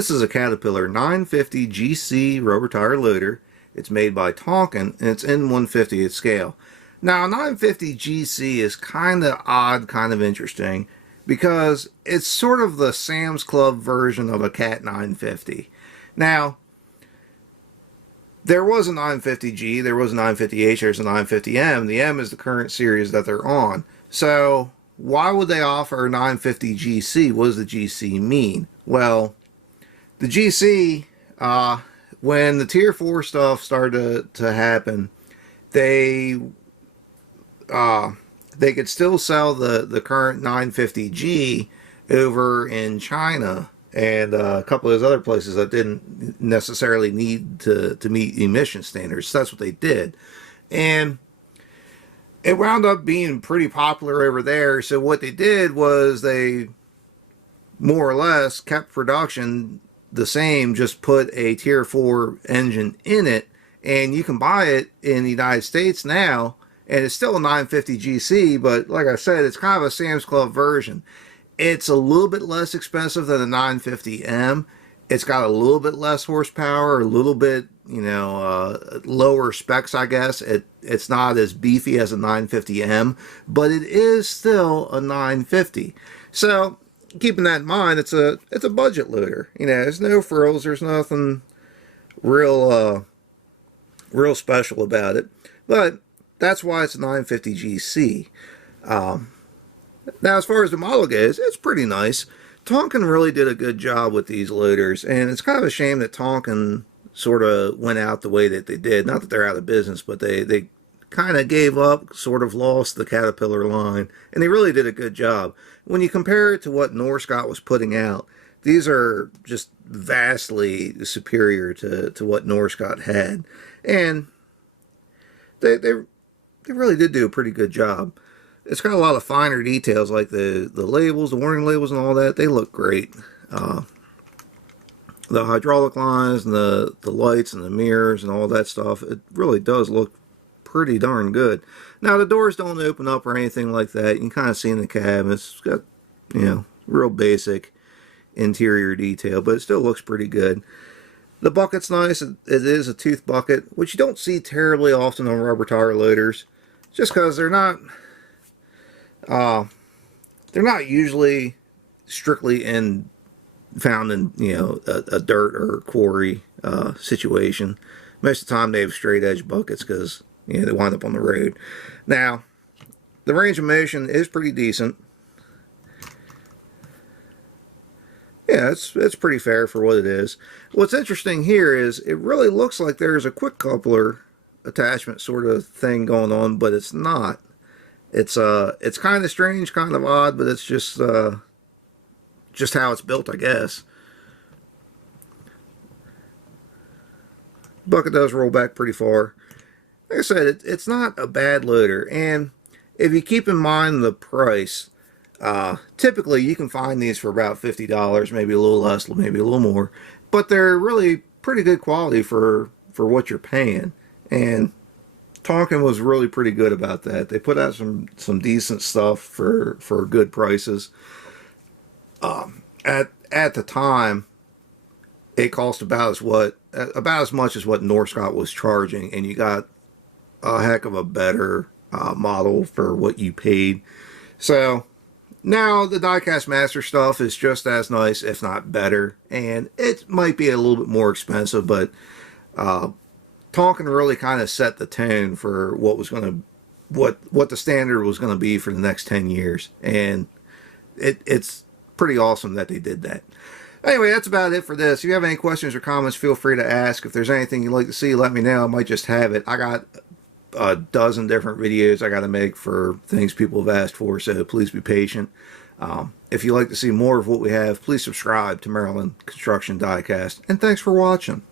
This is a Caterpillar 950 GC rubber tire loader. It's made by Tonkin and it's in 1/50th scale. Now 950 GC is kind of odd, kind of interesting because it's sort of the Sam's Club version of a Cat 950. Now there was a 950G, there was a 950H, there's a 950M. The M is the current series that they're on. So why would they offer a 950 GC? What does the GC mean? Well, the GC, when the Tier 4 stuff started to happen, they could still sell the current 950G over in China and a couple of those other places that didn't necessarily need to meet emission standards. So that's what they did. And it wound up being pretty popular over there. So what they did was they more or less kept production the same, just put a Tier 4 engine in it, and you can buy it in the United States now, and it's still a 950 GC, but like I said, it's kind of a Sam's Club version. It's a little bit less expensive than the 950M. It's got a little bit less horsepower, a little bit, lower specs, I guess. It's not as beefy as a 950M, but it is still a 950. So keeping that in mind, it's a budget loader. There's no frills, there's nothing real special about it, but that's why it's a 950 GC. Now, as far as the model goes, it's pretty nice. Tonkin really did a good job with these loaders, and it's kind of a shame that Tonkin sort of went out the way that they did. Not that they're out of business, but they kind of gave up, sort of lost the Caterpillar line, and they really did a good job. When you compare it to what Norscot was putting out, these are just vastly superior to what Norscot had, and they really did do a pretty good job. It's got a lot of finer details, like the labels, the warning labels and all that. They look great. The hydraulic lines and the lights and the mirrors and all that stuff, it really does look pretty darn good. Now, the doors don't open up or anything like that. You can kind of see in the cab. It's got, real basic interior detail, but it still looks pretty good. The bucket's nice. It is a tooth bucket, which you don't see terribly often on rubber tire loaders, just because they're not usually strictly found in a dirt or quarry situation. Most of the time they have straight edge buckets because they wind up on the road. Now, the range of motion is pretty decent. Yeah, it's pretty fair for what it is. What's interesting here is it really looks like there's a quick coupler attachment sort of thing going on, but it's not. It's kind of strange, kind of odd, but it's just how it's built, I guess. Bucket does roll back pretty far. Like I said, it's not a bad loader, and if you keep in mind the price, typically you can find these for about $50, maybe a little less, maybe a little more, but they're really pretty good quality for what you're paying, and Tonkin was really pretty good about that. They put out some decent stuff for good prices. At the time, it cost about as much as what Norscot was charging, and you got a heck of a better model for what you paid. So now the Diecast Master stuff is just as nice, if not better, and it might be a little bit more expensive, but Tonkin really kind of set the tone for what the standard was going to be for the next 10 years, and it's pretty awesome that they did that. Anyway, that's about it for this. If you have any questions or comments, feel free to ask. If there's anything you'd like to see, let me know. I might just have it. I got a dozen different videos I got to make for things people have asked for, so please be patient. If you'd like to see more of what we have, please subscribe to Maryland Construction Diecast, and thanks for watching.